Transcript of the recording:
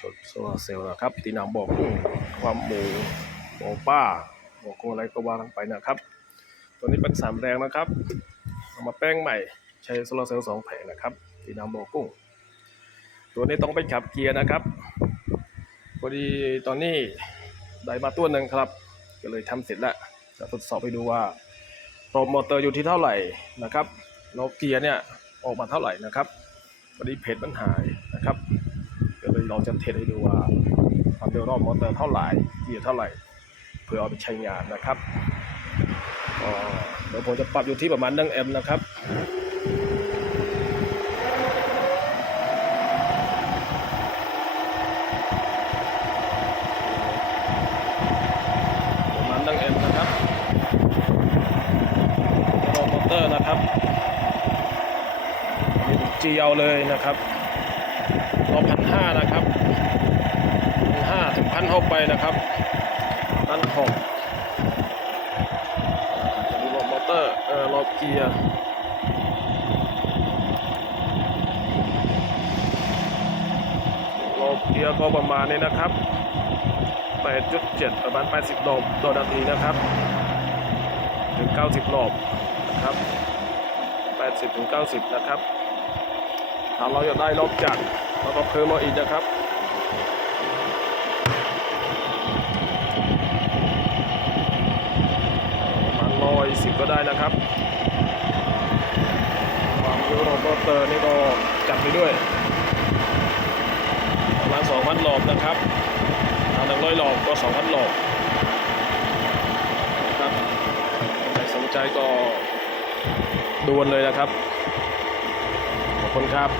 ชดโซลาร์เซลล์นะครับที่นำบอกกุ้งความหมูหมูป้าบอกกุ้งอะไรก็ว่ากันไปนะครับ ตัวนี้เป็นสามแรงนะครับเอามาแป้งใหม่ใช้โซลาร์เซลล์สองแผงนะครับที่นำบอกกุ้ง ตัวนี้ต้องไปขับเกียร์นะครับพอดีตอนนี้ได้มาตัวหนึ่งครับ ก็เลยทำเสร็จแล้วจะทดสอบไปดูว่าโปรมอเตอร์อยู่ที่เท่าไหร่นะครับแล้วเกียร์เนี่ยออกมาเท่าไหร่นะครับพอดีเพจมันหายนะครับ เลยลองจะเทสให้ดูว่าความเร็วรอบมอเตอร์เท่าไหร่เกียร์เท่าไหร่ เพื่อเอาไปใช้งานนะครับเดี๋ยวผมจะปรับอยู่ที่ประมาณ1 m นะครับประมาณ1 m นะครับรอบมอเตอร์นะครับมีจีเอาเลยนะครับ รอบพันห้านะครับพันห้าถึงพันหกไปนะครับพันหกจะดูรอบมอเตอร์เอ่อรอบเกียร์รอบเกียร์ก็ประมาณนี้นะครับ8.7ประมาณ80รอบต่อนาทีนะครับถึง 90รอบนะครับ 80ถึง90 นะครับถ้าเราอยากได้รอบจัด เราก็เพิ่มมาอีกนะครับประมาณ110ก็ได้นะครับ ความเร็วของมอเตอร์นี่ก็จัดไปด้วย ประมาณ2,000รอบนะครับถ้า100รอบก็2,000รอบนะครับใครสนใจก็ดวนเลยนะครับ ขอบคุณครับ